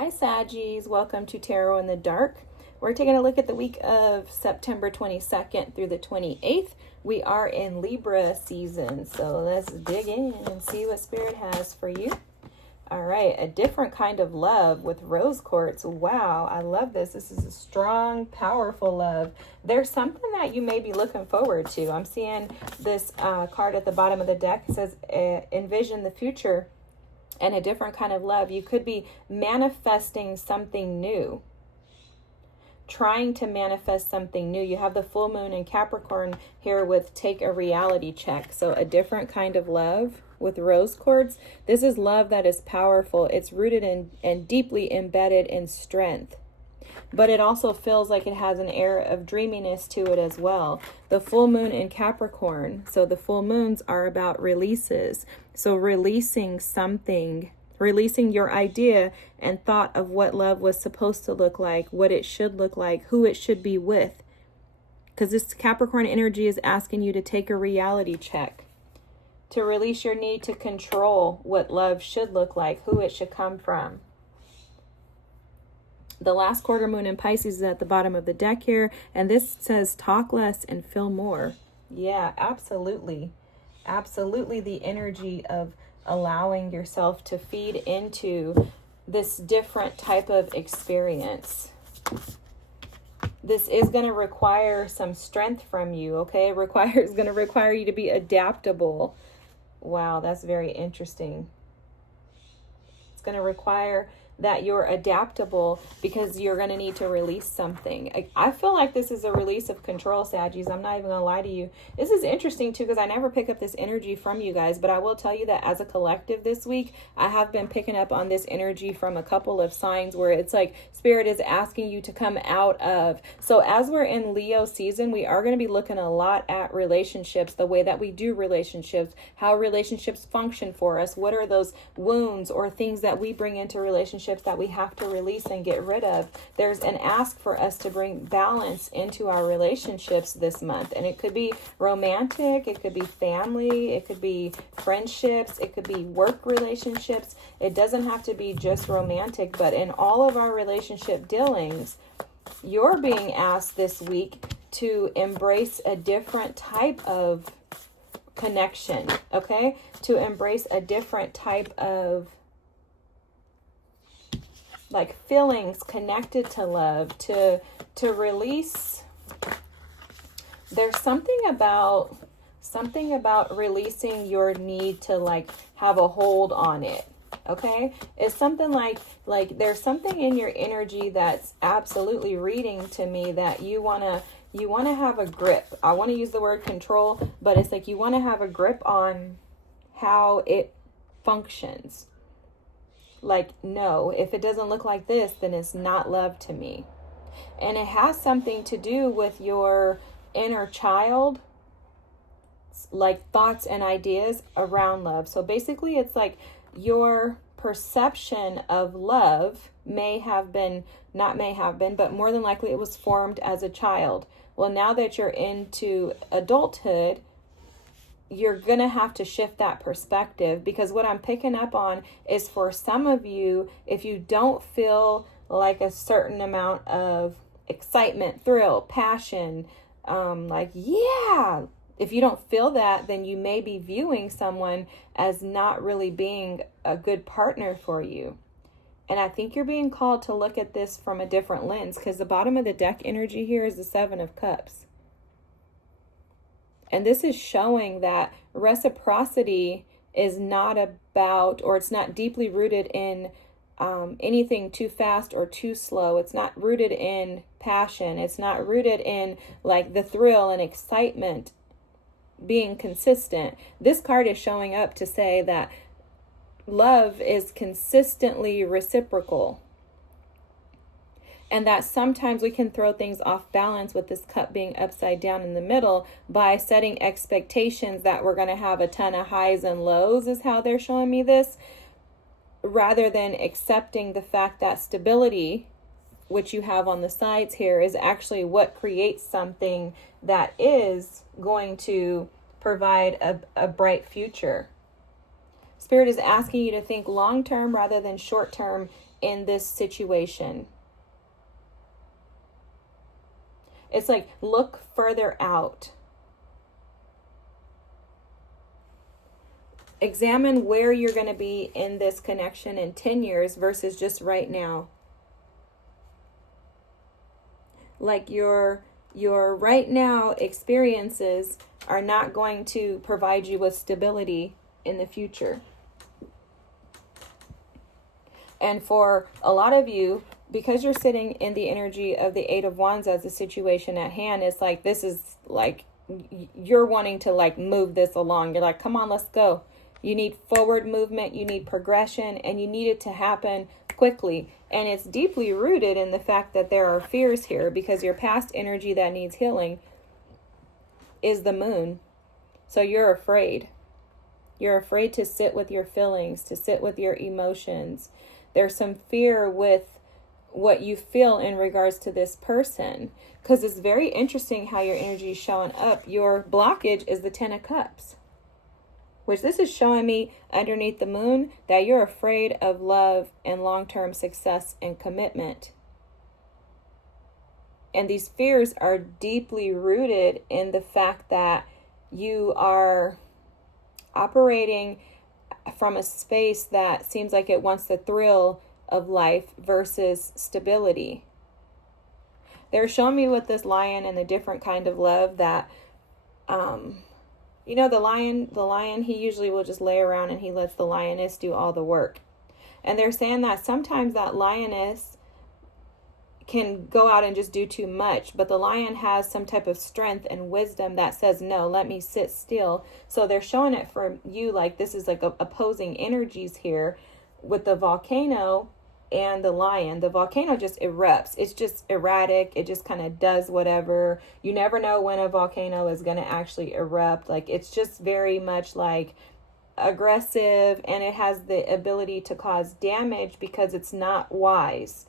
Hi Saggies, welcome to Tarot in the Dark. We're taking a look at the week of September 22nd through the 28th. We are in Libra season, so let's dig in and see what Spirit has for you. All right, a different kind of love with rose quartz. Wow, I love this. This is a strong, powerful love. There's something that you may be looking forward to. I'm seeing this card at the bottom of the deck. It says, envision the future and a different kind of love. You could be manifesting something new, trying to manifest something new. You have the full moon in Capricorn here with take a reality check. So a different kind of love with rose quartz. This is love that is powerful. It's rooted in and deeply embedded in strength. But it also feels like it has an air of dreaminess to it as well. The full moon in Capricorn. So the full moons are about releases. So releasing something, releasing your idea and thought of what love was supposed to look like, what it should look like, who it should be with. Because this Capricorn energy is asking you to take a reality check, to release your need to control what love should look like, who it should come from. The last quarter moon in Pisces is at the bottom of the deck here. And this says talk less and feel more. Yeah, absolutely. Absolutely the energy of allowing yourself to feed into this different type of experience. This is going to require some strength from you, okay? It's going to require you to be adaptable. Wow, that's very interesting. It's going to require that you're adaptable because you're going to need to release something. I feel like this is a release of control, Saggies. I'm not even going to lie to you. This is interesting too because I never pick up this energy from you guys, but I will tell you that as a collective this week, I have been picking up on this energy from a couple of signs where it's like Spirit is asking you to come out of. So as we're in Leo season, we are going to be looking a lot at relationships, the way that we do relationships, how relationships function for us. What are those wounds or things that we bring into relationships that we have to release and get rid of? There's an ask for us to bring balance into our relationships this month. And it could be romantic, it could be family, it could be friendships, it could be work relationships. It doesn't have to be just romantic, but in all of our relationship dealings, you're being asked this week to embrace a different type of connection, okay? To embrace a different type of like feelings connected to love, to release. There's something about releasing your need to like have a hold on it. Okay, it's something like there's something in your energy that's absolutely reading to me that you want to have a grip. I want to use the word control, but it's like you want to have a grip on how it functions. Like, no, if it doesn't look like this, then it's not love to me. And it has something to do with your inner child, like thoughts and ideas around love. So basically, it's like your perception of love but more than likely it was formed as a child. Well, now that you're into adulthood, you're going to have to shift that perspective, because what I'm picking up on is for some of you, if you don't feel like a certain amount of excitement, thrill, passion, if you don't feel that, then you may be viewing someone as not really being a good partner for you. And I think you're being called to look at this from a different lens, because the bottom of the deck energy here is the Seven of Cups. And this is showing that reciprocity is not about, or it's not deeply rooted in anything too fast or too slow. It's not rooted in passion. It's not rooted in like the thrill and excitement being consistent. This card is showing up to say that love is consistently reciprocal. And that sometimes we can throw things off balance with this cup being upside down in the middle by setting expectations that we're going to have a ton of highs and lows, is how they're showing me this, rather than accepting the fact that stability, which you have on the sides here, is actually what creates something that is going to provide a bright future. Spirit is asking you to think long-term rather than short-term in this situation. It's like, look further out. Examine where you're going to be in this connection in 10 years versus just right now. Like your right now experiences are not going to provide you with stability in the future. And for a lot of you, because you're sitting in the energy of the Eight of Wands as the situation at hand, it's like, this is like, you're wanting to like move this along. You're like, come on, let's go. You need forward movement, you need progression, and you need it to happen quickly. And it's deeply rooted in the fact that there are fears here, because your past energy that needs healing is the moon. So you're afraid. You're afraid to sit with your feelings, to sit with your emotions. There's some fear with what you feel in regards to this person, because it's very interesting how your energy is showing up. Your blockage is the Ten of Cups, which this is showing me underneath the moon that you're afraid of love and long-term success and commitment. And these fears are deeply rooted in the fact that you are operating from a space that seems like it wants the thrill of life versus stability. They're showing me with this lion and the different kind of love that, you know, the lion, he usually will just lay around and he lets the lioness do all the work. And they're saying that sometimes that lioness can go out and just do too much, but the lion has some type of strength and wisdom that says, no, let me sit still. So they're showing it for you like this is like opposing energies here with the volcano and the lion. The volcano just erupts. It's just erratic. It just kind of does whatever. You never know when a volcano is going to actually erupt. Like, it's just very much like aggressive, and it has the ability to cause damage because it's not wise.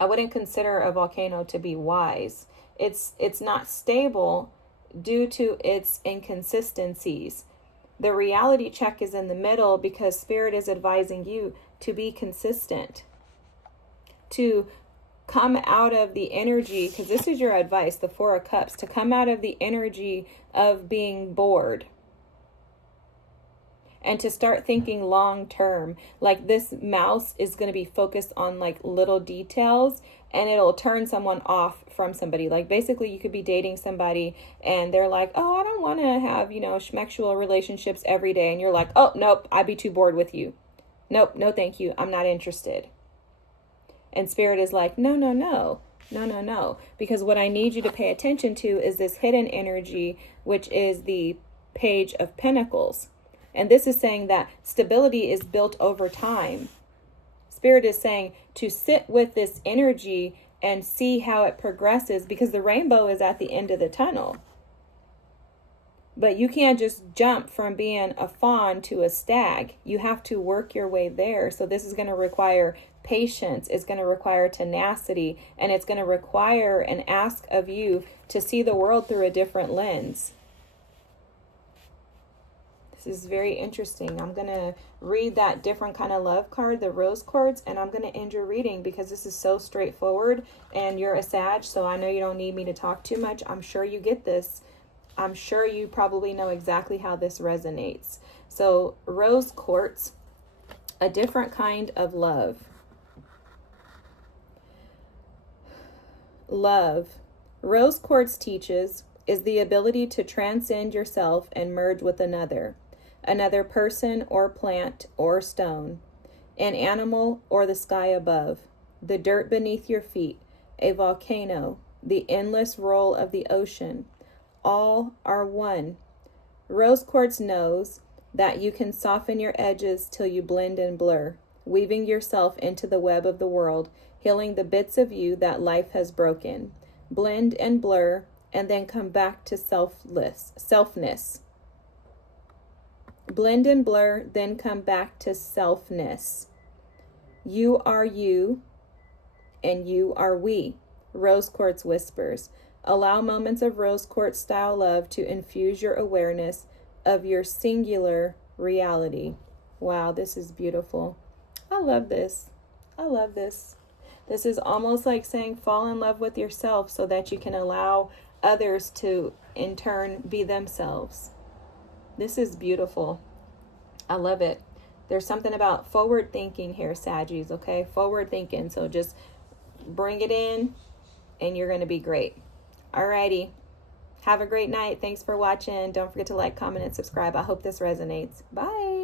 I wouldn't consider a volcano to be wise. It's not stable due to its inconsistencies. The reality check is in the middle because Spirit is advising you to be consistent, to come out of the energy, because this is your advice, the Four of Cups, to come out of the energy of being bored and to start thinking long term. Like, this mouse is going to be focused on like little details, and it'll turn someone off from somebody. Like, basically you could be dating somebody and they're like, oh, I don't want to have, you know, schmexual relationships every day. And you're like, oh, nope, I'd be too bored with you. Nope, no thank you, I'm not interested. And Spirit is like, no. Because what I need you to pay attention to is this hidden energy, which is the Page of Pentacles. And this is saying that stability is built over time. Spirit is saying to sit with this energy and see how it progresses, because the rainbow is at the end of the tunnel. But you can't just jump from being a fawn to a stag. You have to work your way there. So this is going to require patience. It's going to require tenacity. And it's going to require an ask of you to see the world through a different lens. This is very interesting. I'm going to read that different kind of love card, the rose quartz, and I'm going to end your reading because this is so straightforward, and you're a Sag, so I know you don't need me to talk too much. I'm sure you get this. I'm sure you probably know exactly how this resonates. So rose quartz, a different kind of love. Love. Rose quartz teaches is the ability to transcend yourself and merge with another person or plant or stone, an animal or the sky above, the dirt beneath your feet, a volcano, the endless roll of the ocean. All are one. Rose quartz knows that you can soften your edges till you blend and blur, weaving yourself into the web of the world, healing the bits of you that life has broken. Blend and blur, and then come back to selfness. Blend and blur, then come back to selfness. You are you, and you are we. Rose quartz whispers. Allow moments of rose quartz style love to infuse your awareness of your singular reality. Wow, this is beautiful. I love this. I love this. This is almost like saying fall in love with yourself so that you can allow others to, in turn, be themselves. This is beautiful. I love it. There's something about forward thinking here, Saggies, okay? Forward thinking. So just bring it in and you're going to be great. Alrighty. Have a great night. Thanks for watching. Don't forget to like, comment, and subscribe. I hope this resonates. Bye.